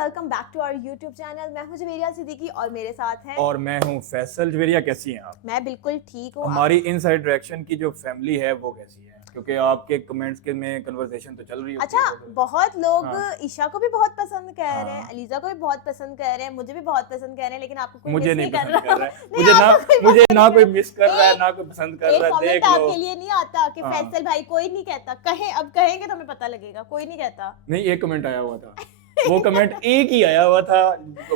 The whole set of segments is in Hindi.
Welcome back to our YouTube channel. मैं हूं जवेरिया सिद्दीकी और मेरे साथ हैं और मैं हूं फैसल। जवेरिया कैसी हैं आप? मैं बिल्कुल ठीक हूँ। हमारी इनसाइड डायरेक्शन की जो फैमिली है वो कैसी है? क्योंकि आपके कमेंट्स के में कन्वर्सेशन तो चल रही होती अच्छा, है। बहुत लोग हाँ। ईशा को भी बहुत पसंद कह रहे हैं, हाँ। अलीजा को भी बहुत पसंद कह रहे हैं, मुझे भी बहुत पसंद कह रहे हैं, लेकिन आपको कोई मुझे मिस नहीं नहीं कर पसंद कर रहा है। नहीं, मुझे ना कोई पसंद मिस कर रहा है एक- ना कोई पसंद कर रहा एक है। कमेंट देख लो। आपके लिए नहीं आता कि हाँ। फैसल भाई कोई नहीं कहता, कहें अब कहेंगे तो हमें पता लगेगा, कोई नहीं कहता। नहीं, एक कमेंट आया हुआ था। वो कमेंट एक ही आया हुआ था।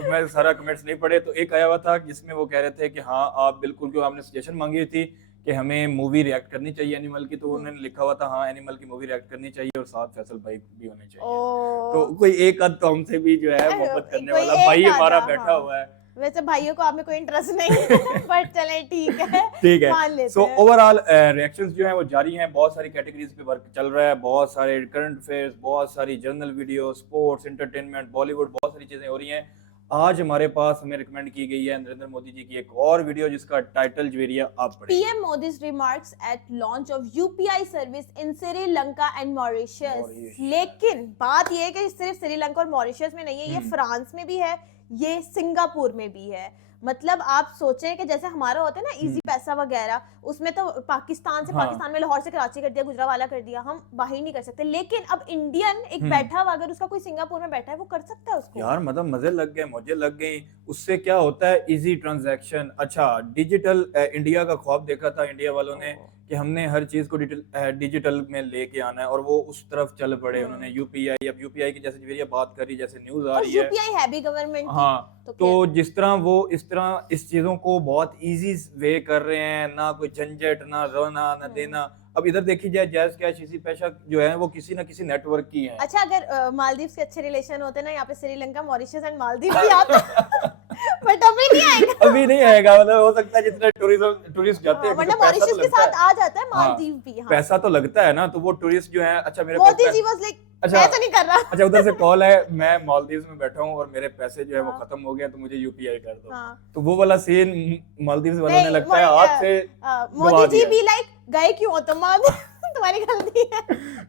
मैं सारा कमेंट्स नहीं पढ़े, तो एक आया हुआ था जिसमें वो कह रहे थे कि हाँ आप बिल्कुल, क्यों आपने सजेशन मांगी हुई थी कि हमें मूवी रिएक्ट करनी चाहिए एनिमल की, तो उन्होंने लिखा हुआ था हाँ एनिमल की मूवी रिएक्ट करनी चाहिए और साथ फैसल भाई भी होने चाहिए। तो कोई एक आध तो हमसे भी जो है मोहब्बत करने कोई वाला एक भाई हमारा आधा, बैठा हाँ। हुआ है। वैसे भाइयों को आप में कोई इंटरेस्ट नहीं है बट चले ठीक है, ठीक है। मान लेते सो हैं। ओवरऑल रिएक्शंस जो हैं वो जारी हैं। बहुत सारी कैटेगरीज पे वर्क चल रहा है, बहुत सारे करंट अफेयर्स, बहुत सारी journal video, sports, entertainment, Bollywood, बहुत सारी चीजें हो रही हैं। आज हमारे पास हमें रिकमेंड की गई है नरेंद्र मोदी जी की एक और वीडियो जिसका टाइटल जवेरिया आप पढ़ें। PM Modi's remarks at launch of UPI service in Sri Lanka and Mauritius। लेकिन बात ये है कि सिर्फ श्रीलंका और मॉरिशस में नहीं है, ये फ्रांस में भी है, ये सिंगापुर में भी है। मतलब आप सोचें कि जैसे हमारा होता है ना इजी पैसा वगैरह, उसमें तो पाकिस्तान से पाकिस्तान में लाहौर से कराची कर दिया, गुजरावाला कर दिया, हम बाहर नहीं कर सकते। लेकिन अब इंडियन एक बैठा हुआ अगर उसका कोई सिंगापुर में बैठा है वो कर सकता है उसको। यार मतलब मजे लग गए, मुझे लग गई। उससे क्या होता है, इजी ट्रांजैक्शन। अच्छा, डिजिटल इंडिया का ख्वाब देखा था इंडिया वालों ने कि हमने हर चीज को डिजिटल में लेके आना है, और वो उस तरफ चल पड़े। उन्होंने यूपीआई, अब यूपीआई की जैसे जवेरिया बात करी, जैसे न्यूज आ रही है, यूपीआई है भी गवर्नमेंट की। हाँ, तो जिस तरह वो इस तरह इस चीजों को बहुत इजी वे कर रहे हैं, ना कोई झंझट, ना रोना ना देना। अब इधर देखी जाए, जैज कैश इसी पैसा जो है वो किसी ना किसी नेटवर्क की है। अच्छा, अगर मालदीव्स के अच्छे रिलेशन होते ना, यहाँ पे श्रीलंका, मॉरिशस एंड मालदीव भी आता बट अभी नहीं आएगा। अभी नहीं आएगा, मतलब हो सकता है जितने टूरिस्ट जाते हैं, मतलब मॉरिशस के साथ आ जाता है मालदीव भी। हाँ। पैसा तो लगता है ना, तो वो टूरिस्ट जो है, अच्छा मेरे मोदी जी वाज लाइक अच्छा, मैं तो नहीं कर रहा। अच्छा उधर से कॉल है, मैं मालदीव्स में बैठा हूँ और मेरे पैसे जो है वो खत्म हो गए, तो मुझे यूपीआई कर दो। तो वो वाला सीन मालदीव्स वालों ने लगता है हाथ से मोदी जी भी लाइक गए क्यों तुम, तुम्हारी गलती है।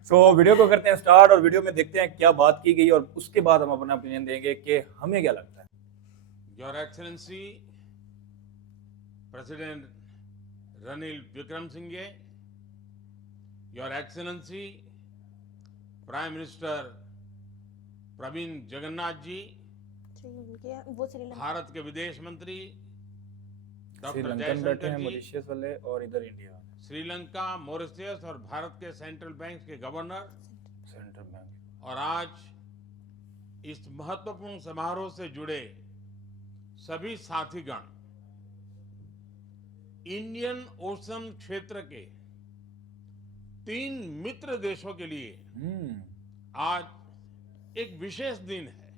सो वीडियो को करते हैं स्टार्ट, और वीडियो में देखते हैं क्या बात की गई, और उसके बाद हम अपना ओपिनियन देंगे कि हमें क्या लगता है। Your excellency president Ranil Wickremesinghe, your excellency prime minister Pravind Jugnauth ji, Bharat के विदेश मंत्री डॉक्टर जयशंकर जी, मॉरिशस वाले और इधर इंडिया, श्रीलंका, मॉरिशस और भारत के सेंट्रल बैंक के गवर्नर, सेंट्रल बैंक, और आज इस महत्वपूर्ण समारोह से जुड़े सभी साथीगण, इंडियन ओशन क्षेत्र के 3 मित्र देशों के लिए आज एक विशेष दिन है।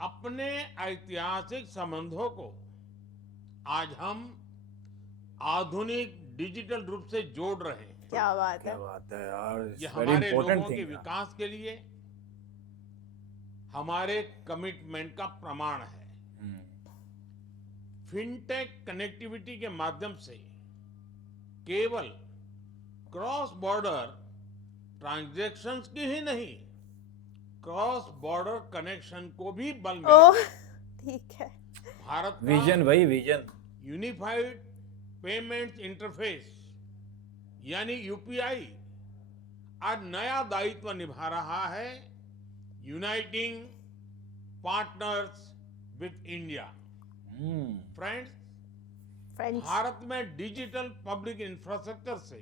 अपने ऐतिहासिक संबंधों को आज हम आधुनिक डिजिटल रूप से जोड़ रहे हैं। क्या बात है, क्या बात है यार। ये हमारे लोगों के विकास के लिए हमारे कमिटमेंट का प्रमाण है। फिनटेक कनेक्टिविटी के माध्यम से केवल क्रॉस बॉर्डर ट्रांजैक्शंस की ही नहीं, क्रॉस बॉर्डर कनेक्शन को भी बल मिलेगा। ठीक है। भारत का विजन, भाई विजन, यूनिफाइड पेमेंट्स इंटरफेस यानी यूपीआई आज नया दायित्व निभा रहा है, uniting partners with India. Friends, Bharat में डिजिटल पब्लिक इंफ्रास्ट्रक्चर से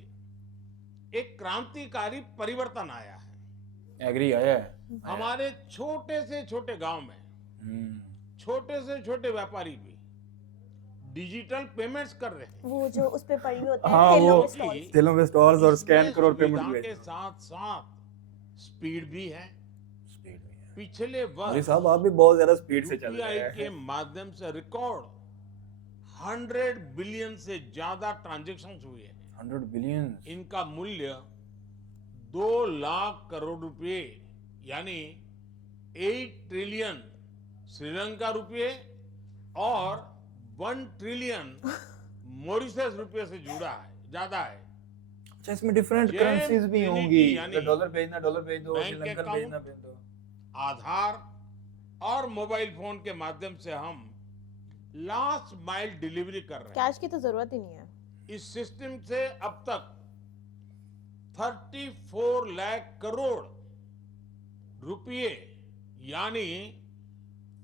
एक क्रांतिकारी परिवर्तन आया है। एग्री आया है। हमारे छोटे से छोटे गांव में छोटे से छोटे व्यापारी भी डिजिटल पेमेंट्स कर रहे हैं। वो जो उस पे पड़ी होते हैं हाँ, ठेलों वो में स्टॉल्स, ठेलों में स्टॉल्स, और स्कैन करो और पेमेंट सुविधा भी के साथ साथ स्पीड भी है। पिछले मोदी वर्ष साहब आप भी बहुत ज्यादा स्पीड से चल यूपीआई रहे के हैं। माध्यम से रिकॉर्ड 100 बिलियन से ज्यादा ट्रांजैक्शंस हुए हैं। 100 बिलियन। इनका मूल्य 2 लाख करोड़ रुपए यानी 8 ट्रिलियन श्रीलंका रुपए और 1 ट्रिलियन मॉरिशस रुपए से जुड़ा है, ज्यादा है। अच्छा, इसमें डिफरेंट जेम करेंसीज भी ट्रिनिटी होंगी, यानी डॉलर भेजना डॉलर भेज दो, बैंक श्रीलंकन अकाउंट, भेजना भेज दो। आधार और मोबाइल फोन के माध्यम से हम लास्ट माइल डिलीवरी कर रहे हैं। कैश की तो जरूरत ही नहीं है। इस सिस्टम से अब तक 34 लाख करोड़ रुपए यानी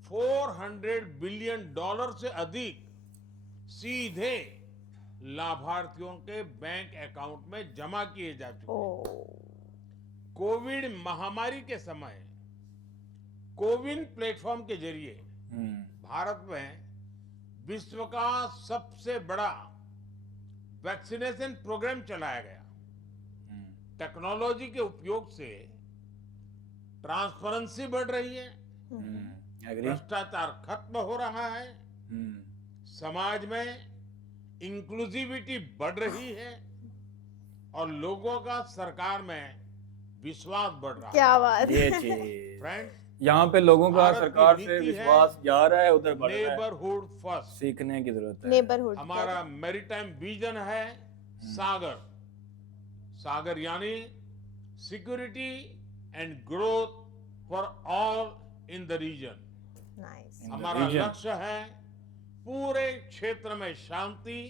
$400 बिलियन से अधिक सीधे लाभार्थियों के बैंक अकाउंट में जमा किए जा चुके हैं। कोविड महामारी के समय कोविन प्लेटफॉर्म के जरिए भारत में विश्व का सबसे बड़ा वैक्सीनेशन प्रोग्राम चलाया गया। टेक्नोलॉजी के उपयोग से ट्रांसपेरेंसी बढ़ रही है, भ्रष्टाचार खत्म हो रहा है, समाज में इंक्लूसिविटी बढ़ रही है और लोगों का सरकार में विश्वास बढ़ रहा है। क्या बात ये है। चीज फ्रेंड्स, यहाँ पे लोगों का भारत की सरकार से नीति है विश्वास जा रहा है, उधर बढ़ रहा है। Neighbourhood first. सीखने की जरूरत है। नेबरहुड हमारा मैरीटाइम विजन है सागर। सागर यानी security and growth for all in the region. Nice. हमारा region. लक्ष्य है पूरे क्षेत्र में शांति,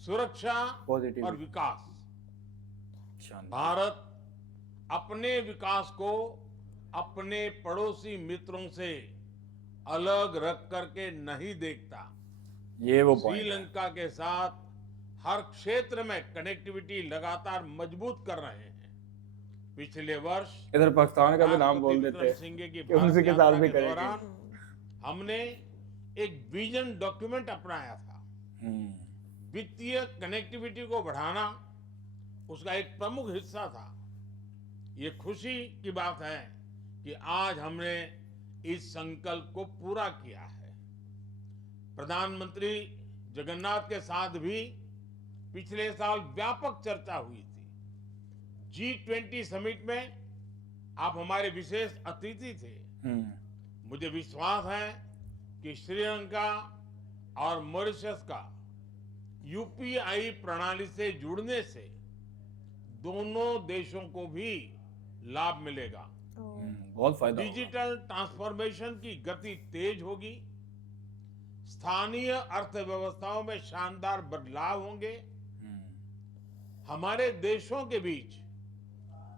सुरक्षा Positivity. और विकास। शांति। भारत अपने विकास को अपने पड़ोसी मित्रों से अलग रख करके नहीं देखता। ये वो पॉइंट है। श्रीलंका के साथ हर क्षेत्र में कनेक्टिविटी लगातार मजबूत कर रहे हैं। पिछले वर्ष इधर पाकिस्तान का भी नाम बोल राष्ट्रपति देते विक्रम सिंघे की कि उनसे भारत के साथ यात्रा भी के करेंगे। दौरान हमने एक विजन डॉक्यूमेंट अपनाया था। वित्तीय कनेक्टिविटी को बढ़ाना उसका एक प्रमुख हिस्सा था। ये खुशी की बात है कि आज हमने इस संकल्प को पूरा किया है। प्रधानमंत्री जगन्नाथ के साथ भी पिछले साल व्यापक चर्चा हुई थी। G20 समिट में आप हमारे विशेष अतिथि थे। मुझे विश्वास है कि श्रीलंका और मॉरिशस का यूपीआई प्रणाली से जुड़ने से दोनों देशों को भी लाभ मिलेगा। बहुत फायदा होगा। डिजिटल ट्रांसफॉर्मेशन की गति तेज होगी, स्थानीय अर्थव्यवस्थाओं में शानदार बदलाव होंगे, हमारे देशों के बीच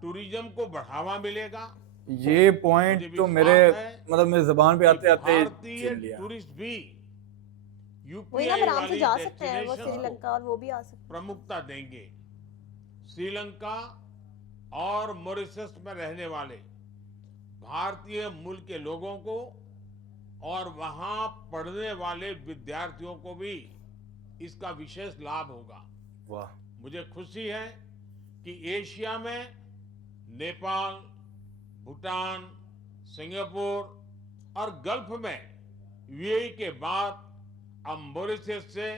टूरिज्म को बढ़ावा मिलेगा। ये पॉइंट मुझे तो विश्वास मेरे है मतलब मेरे जबान पे आते आते भारतीय छीन लिया। टूरिस्ट भी वही ना, यूपीआई आराम से वाली जा सकते हैं वो डेस्टिनेशन श्रीलंका और वो भी आ सकते हैं। प्रमुखता देंगे। श्रीलंका और मॉरिशस में रहने वाले भारतीय मूल के लोगों को और वहां पढ़ने वाले विद्यार्थियों को भी इसका विशेष लाभ होगा। वाह। मुझे खुशी है कि एशिया में नेपाल, भूटान, सिंगापुर और गल्फ में यूएई के बाद अब मॉरिशस से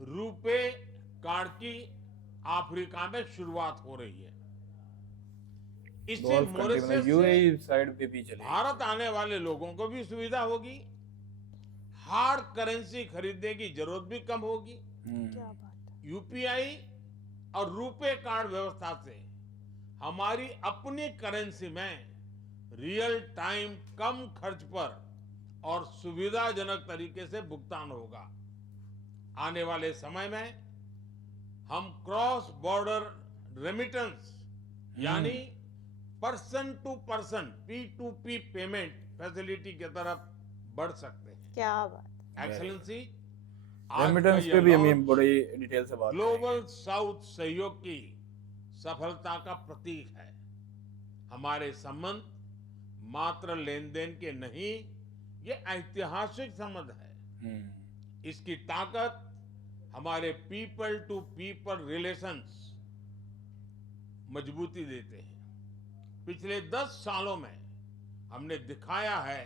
रुपे कार्ड की अफ्रीका में शुरुआत हो रही है। इससे मॉरिशस से यूएई साइड पे भी चले। भारत आने वाले लोगों को भी सुविधा होगी, हार्ड करेंसी खरीदने की जरूरत भी कम होगी। क्या बात है। यूपीआई और रुपे कार्ड व्यवस्था से हमारी अपनी करेंसी में रियल टाइम कम खर्च पर और सुविधाजनक तरीके से भुगतान होगा। आने वाले समय में हम क्रॉस बॉर्डर रेमिटेंस यानी person to person P2P payment facility की तरफ बढ़ सकते हैं। क्या बात। एक्सेलेंसी, रेमिटेंस पे भी हम बड़ी डिटेल से बात ग्लोबल साउथ सहयोग की सफलता का प्रतीक है। हमारे संबंध मात्र लेन देन के नहीं, ये ऐतिहासिक संबंध है। इसकी ताकत हमारे पीपल टू पीपल रिलेशंस मजबूती देते हैं। पिछले 10 सालों में हमने दिखाया है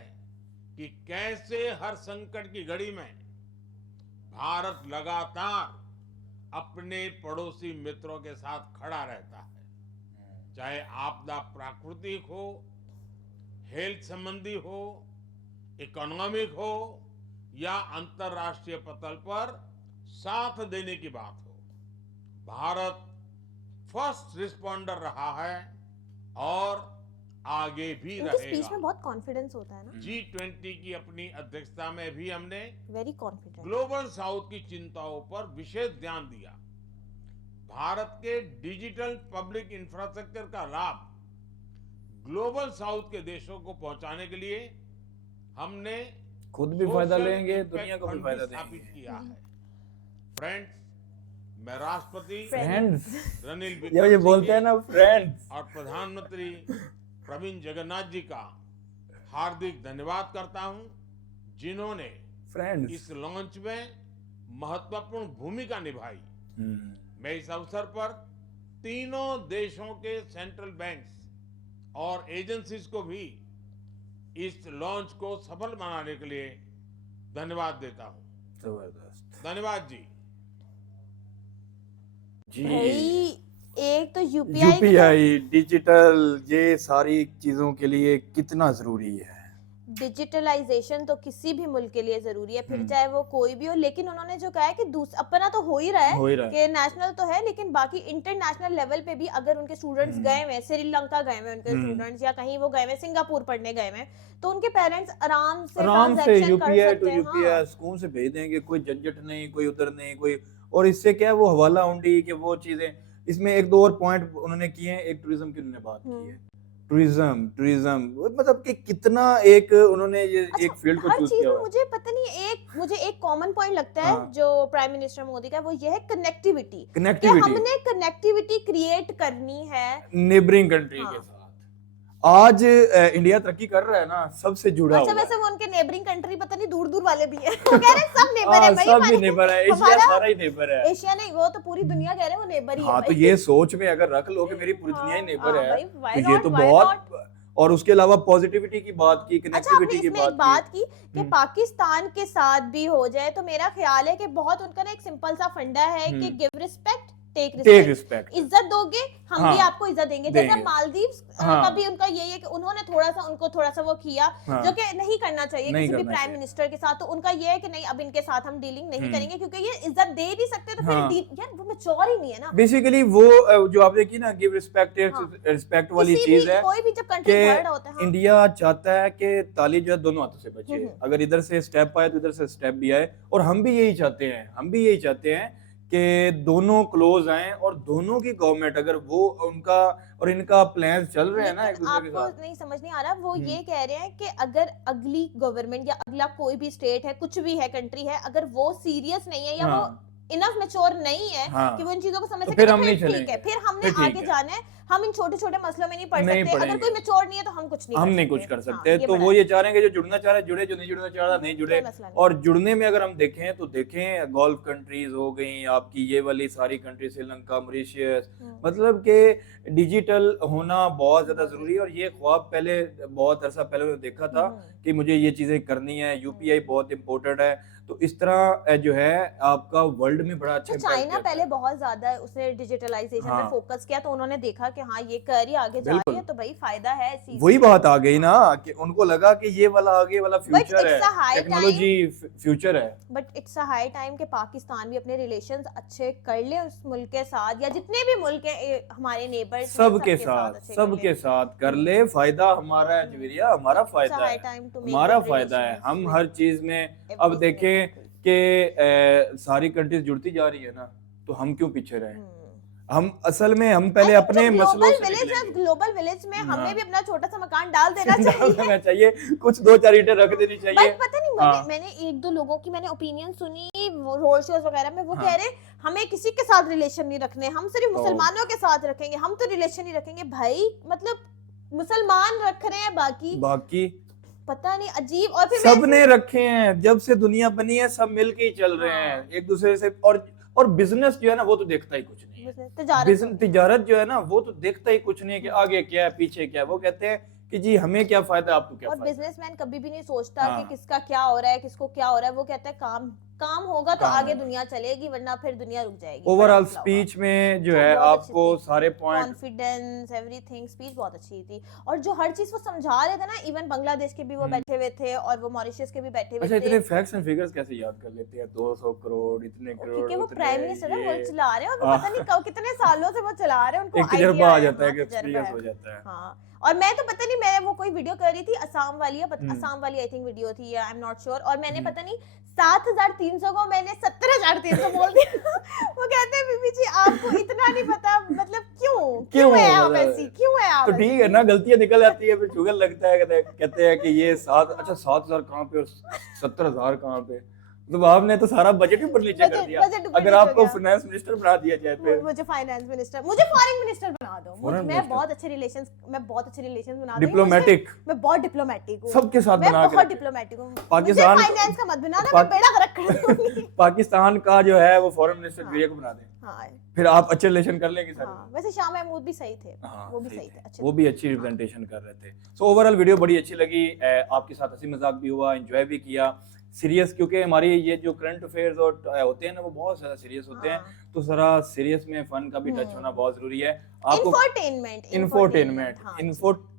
कि कैसे हर संकट की घड़ी में भारत लगातार अपने पड़ोसी मित्रों के साथ खड़ा रहता है। चाहे आपदा प्राकृतिक हो, हेल्थ संबंधी हो, इकोनॉमिक हो या अंतर्राष्ट्रीय पटल पर साथ देने की बात हो, भारत फर्स्ट रिस्पॉन्डर रहा है और आगे भी उनकी स्पीच में रहेगा। बहुत कॉन्फिडेंस होता है ना, G20 की अपनी अध्यक्षता में भी हमने वेरी कॉन्फिडेंट। ग्लोबल साउथ की चिंताओं पर विशेष ध्यान दिया। भारत के डिजिटल पब्लिक इंफ्रास्ट्रक्चर का लाभ ग्लोबल साउथ के देशों को पहुंचाने के लिए हमने खुद भी फायदा सोशल लेंगे, इम्पैक्ट दुनिया को भी फंड फायदा स्थापित देंगे। किया है। फ्रेंड्स, मैं राष्ट्रपति फ्रेंड्स, रनिल जब विक्रम ये बोलते हैं सिंघे ना फ्रेंड्स, और प्रधानमंत्री प्रवीण जगन्नाथ जी का हार्दिक धन्यवाद करता हूं, जिन्होंने फ्रेंड्स, इस लॉन्च में महत्वपूर्ण भूमिका निभाई। मैं इस अवसर पर तीनों देशों के सेंट्रल बैंक्स और एजेंसीज को भी इस लॉन्च को सफल बनाने के लिए धन्यवाद देता हूं। जबरदस्त धन्यवाद जी। भाई एक तो यूपीआई यूपीआई डिजिटल ये सारी चीजों के लिए कितना जरूरी है। डिजिटलाइजेशन तो किसी भी मुल्क के लिए जरूरी है, फिर चाहे वो कोई भी हो, लेकिन उन्होंने जो कहा है कि अपना तो हो ही रहा है, कि नेशनल तो है, लेकिन बाकी इंटरनेशनल लेवल पे भी अगर उनके स्टूडेंट्स गए हुए, श्रीलंका गए हुए उनके स्टूडेंट्स, या कहीं वो गए हुए सिंगापुर पढ़ने गए हुए, तो उनके पेरेंट्स आराम से ट्रांजैक्शन कर यूपीआई सकते टू हैं। यूपीआई सुकून से भेज देंगे, कोई झंझट नहीं, कोई उधर नहीं, कोई। और इससे क्या है, वो हवाला हुंडी के वो चीजें, इसमें एक दो और पॉइंट उन्होंने किए हैं। एक टूरिज्म की उन्होंने बात की है, टूरिज्म मतलब कि कितना एक उन्होंने ये एक फील्ड को हर चूज चीज किया में हुआ है। मुझे एक कॉमन पॉइंट लगता है हाँ। जो प्राइम मिनिस्टर मोदी का, वो ये है कनेक्टिविटी, कि कनेक्टिविटी हमने कनेक्टिविटी क्रिएट करनी है नेबरिंग कंट्री हाँ। के साथ। आज इंडिया तरक्की कर रहा है ना, सबसे जुड़ा अच्छा हुआ वैसे है। वो उनके नेबरिंग कंट्री पता नहीं दूर दूर वाले भी हैं। वो कह रहे हैं सब नेबर है भाई, सब भी हमारे- नेबर है, एशिया हमारा- सारा ही नेबर है। एशिया नहीं, वो तो पूरी दुनिया कह रहे हैं वो नेबर ही है हाँ, तो भाई। ये सोच में अगर रख लो कि मेरी पूरी दुनिया ही नेबर हाँ, है, भाई, why तो ये not, तो why बहुत। और उसके अलावा पॉजिटिविटी की बात की, अच्छा आपने कनेक्टिविटी की इसमें एक बात बात की कि पाकिस्तान के साथ भी हो जाए, तो मेरा ख्याल है कि बहुत उनका ना एक सिंपल सा फंडा है कि give respect take take respect. Respect. इज्जत दोगे हम हाँ, भी आपको इज्जत देंगे। जैसे देंगे। मालदीव्स हाँ। का भी उनका यही है कि उन्होंने थोड़ा सा वो किया, हाँ। जो कि नहीं करना चाहिए नहीं किसी भी करना प्राइम चाहिए। मिनिस्टर के साथ। तो उनका ये है कि नहीं, अब इनके साथ हम डीलिंग नहीं करेंगे, क्योंकि ये इज्जत दे भी सकते, तो फिर हाँ। यार वो मैच्योर ही नहीं है ना। बेसिकली वो जो आपने की ना गिव रिस्पेक्ट, रिस्पेक्ट वाली किसी चीज भी है कोई भी जब कंट्री कि वर्ल्ड होता है हाँ। इंडिया चाहता है कि ताली जो है दोनों हाथों से बचे। अगर इधर से स्टेप आए तो इधर से स्टेप भी आए, और हम भी यही चाहते हैं कि दोनों क्लोज आए, और दोनों की गवर्नमेंट अगर वो उनका और इनका प्लान चल रहे हैं ना एक दूसरे के आपको साथ। नहीं समझ नहीं आ रहा, वो ये कह रहे हैं कि अगर अगली गवर्नमेंट या अगला कोई भी स्टेट है, कुछ भी है, कंट्री है, अगर वो सीरियस नहीं है या वो इनफ मैच्योर नहीं है कि वो इन चीजों को समझ सके, फिर तो हम नहीं फिर ठीक चलेंगे, है, फिर हमने फिर ठीक आगे है। जाना है। हम इन छोटे छोटे मसलों में नहीं पड़ नहीं सकते, अगर पड़ेंगे। कोई मैच्योर नहीं है तो हम कुछ नहीं हम कर नहीं सकते। कुछ कर हाँ, सकते। ये तो बड़ा वो है। ये चाह रहे हैं कि जो जुड़ना चाह रहा है जुड़े, जो नहीं जुड़ना चाह रहा नहीं जुड़े। कोई मसला नहीं। और जुड़ने में अगर हम देखें तो देखें, गल्फ कंट्रीज हो गई आपकी, ये वाली सारी कंट्री, श्रीलंका, मॉरिशस, मतलब कि डिजिटल होना बहुत ज्यादा जरूरी है। और ये ख्वाब पहले बहुत अरसा पहले उन्होंने देखा था कि मुझे ये चीजें करनी है, यूपीआई बहुत इंपॉर्टेंट है। तो इस तरह जो है आपका वर्ल्ड में बड़ा अच्छा तो impact चाइना करता पहले है। बहुत ज्यादा उसने डिजिटलाइजेशन हाँ। पे फोकस किया, तो उन्होंने देखा कि हाँ ये कर ही आगे जा रही है, बिल्कुल। तो भाई फायदा है इसी वही बात आ गई ना कि उनको लगा कि ये वाला आगे वाला फ्यूचर it's a high है, टेक्नोलॉजी फ्यूचर है। But it's a high time कि पाकिस्तान भी अपने रिलेशंस अच्छे कर ले उस मुल्क के साथ, या जितने भी मुल्क हैं हमारे नेबर्स, सबके साथ कर ले। फायदा हमारा है जवेरिया, हमारा फायदा है, हमारा फायदा है। हम हर चीज में अब देखें कि सारी कंट्रीज जुड़ती जा रही है ना, तो हम क्यों पीछे रहे? हम असल में हम पहले अपने मसलों से निकलेंगे। ग्लोबल विलेज में हमें भी अपना छोटा सा मकान डाल देना चाहिए, कुछ दो चार ईंटें रख देनी चाहिए। बट पता नहीं मैंने एक दो लोगों की मैंने ओपिनियन सुनी रोड शोज वगैरह में, वो कह रहे हमें किसी के साथ रिलेशन नहीं रखने, हम सिर्फ मुसलमानों के साथ रखेंगे, हम तो रिलेशन नहीं रखेंगे। भाई मतलब मुसलमान रख रहे हैं, बाकी पता नहीं अजीब। और फिर सबने रखे हैं, जब से दुनिया बनी है सब मिलके ही चल रहे हैं एक दूसरे से। और बिजनेस जो है ना वो तो देखता ही कुछ नहीं है। तिजारत जो है ना वो तो देखता ही कुछ नहीं है कि आगे क्या है पीछे क्या है। वो कहते हैं कि जी हमें क्या फायदा, आपको क्या और फायदा। बिजनेसमैन कभी भी नहीं सोचता कि किसका क्या हो रहा है, किसको क्या हो रहा है। वो कहता है काम काम होगा तो काम आगे होगा। दुनिया चलेगी, वरना फिर दुनिया रुक जाएगी। ओवरऑल स्पीच में जो तो है बहुत अच्छी आपको थी। सारे पॉइंट कॉन्फिडेंस एवरीथिंग, स्पीच बहुत अच्छी थी। और जो हर चीज वो समझा रहे थे ना, इवन बांग्लादेश के भी वो बैठे हुए थे और वो मॉरिशस के भी बैठे हुए अच्छा, थे। इतने फैक्ट्स एंड फिगर्स कैसे याद कर लेते हैं? 200 करोड़, इतने करोड़, क्योंकि वो उतने प्राइम मिनिस्टर है, ये मुल्क चला रहे हैं, उनको पता नहीं कब कितने सालों से वो चला रहे हैं, उनको एक तजर्बा आइडिया आ है। जाता है हाँ, कि तजर्बा एक्सपीरियंस है। हो जाता है। हाँ, और मैं तो पता नहीं, मैं वो कोई वीडियो कर रही थी असम वाली है, हम्म। असम वाली आई थिंक वीडियो थी, आई एम नॉट श्योर, और मैंने पता नहीं 7300 को मैंने 17300 बोल दिया। वो कहते हैं बीबी जी आपको इतना नहीं पता, मतलब क्यों है आप मतलब- ऐसी, क्यों है आप तो ठीक है ऐसी? ना, गलतियां निकल आती है, फिर चुगल लगता है, कहते हैं कि ये 7,000 कहाँ पे और 70,000 कहाँ पे। तो आपने तो सारा बजट ऊपर नीचे कर बजट दिया। ऊपर अगर नीचे हो आपको गया। फाइनेंस मिनिस्टर बना दिया जाए फिर मुझे फाइनेंस मिनिस्टर, मुझे फॉरेन मिनिस्टर बना दो। Foreign मैं minister? बहुत अच्छे रिलेशंस, मैं बहुत अच्छे रिलेशंस बना दूंगी। डिप्लोमेटिक मैं बहुत डिप्लोमेटिक हूँ, सबके साथ मैं बना के बहुत रखे। डिप्लोमेटिक हूँ। पाकिस्तान- मुझे फाइनेंस का मत बनाना, मैं बेड़ा गर्क कर दूंगी। पाकिस्तान का जो है वो फॉरेन मिनिस्टर हाँ। प्रिया को बना दें, हाँ फिर आप अच्छे रिलेशन कर लेंगे सर। हाँ, वैसे शाह महमूद भी सही थे, हाँ, वो भी सही सही थे। थे, अच्छे वो थे। भी अच्छी रिप्रेजेंटेशन कर रहे थे। सो ओवरऑल वीडियो बड़ी अच्छी लगी, आपके साथ हंसी मजाक भी हुआ, एंजॉय भी किया। सीरियस, क्योंकि हमारी ये जो करंट अफेयर्स और होते हैं ना, वो बहुत ज्यादा सीरियस होते हैं, हाँ। तो जरा सीरियस में फन का भी टच होना बहुत जरूरी है। आपको इंफोटेनमेंट, इंफोटेनमेंट,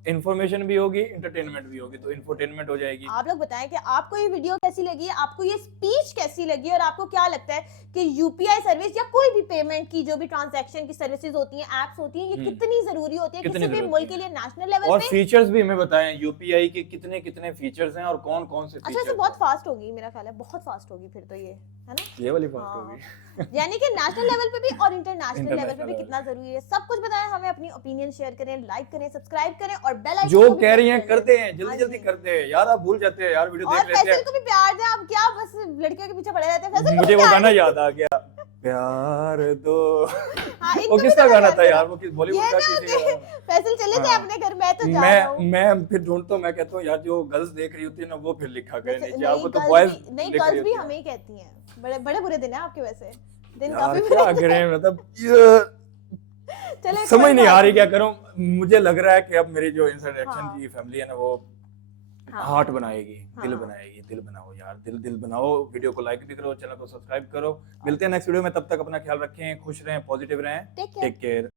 इंफॉर्मेशन भी होगी, एंटरटेनमेंट भी होगी, तो इंफोटेनमेंट हो जाएगी। आप लोग बताएं कि आपको ये वीडियो कैसी लगी, आपको ये स्पीच कैसी लगी, और आपको क्या लगता है कि यूपीआई सर्विस या कोई भी पेमेंट की जो भी ट्रांजैक्शन की सर्विसेज होती हैं, एप्स होती हैं, ये कितनी जरूरी होती है कितनी किसी भी जरूरत मुल्क है। के लिए, नेशनल लेवल और पे। फीचर्स भी हमें बताएं, यूपीआई के कितने कितने फीचर्स हैं और कौन कौन से अच्छा, फीचर्स तो बहुत फास्ट होगी मेरा ख्याल है, बहुत फास्ट होगी फिर तो ये, है ना? ये वाली बात हाँ। होगी। यानी कि नेशनल लेवल पे भी और इंटरनेशनल लेवल पे International भी level कितना जरूरी है, सब कुछ बताएं हमें। अपनी ओपिनियन शेयर करें, लाइक करें, सब्सक्राइब करें और बेल आइकन जो को भी कह रही press हैं कर करते लें। हैं, हाँ जल्दी जी। जल्दी करते हैं यार, आप भूल जाते हैं यार, वीडियो और देख लेते फैसल को भी प्यार दें, आप क्या बस लड़कियों के पीछे पड़े रहते हैं? फैसल हैं। को मुझे भी वो प्यार गाना दें। याद आ गया, प्यार दो। हाँ, वो इनको भी किसका थोड़ा गाना प्यार था करो। यार? वो किस बॉलीवुड ये का ना किसी का कि गाना? फैसल चले जाए हाँ। अपने घर, मैं तो जा रहा हूँ। मैं फिर ढूंढता हूँ, मैं कहता हूँ यार जो गर्ल्स देख रही होती है ना, वो फिर लिखा करे नीचे, नहीं, आपको तो गर्ल्स बॉयज भी, नहीं लिख रही गर्ल्स भी होती हमें ही कहती हैं। बड़े बड़े बुरे दिन है आपके, वैसे दिन यार काफी क्या बुरे। करें, मतलब ये चले, समझ कोई नहीं आ बात रही क्या करूं। मुझे लग रहा है कि अब मेरी जो इंटरेक्शन हाँ। की फैमिली है ना, वो हाँ। हार्ट बनाएगी, दिल हाँ। बनाएगी। दिल बनाओ यार, दिल बनाओ। वीडियो को लाइक भी करो, चैनल को सब्सक्राइब करो। मिलते हैं नेक्स्ट वीडियो में, तब तक अपना ख्याल रखें, खुश रहें, पॉजिटिव रहें। Take care. Take care.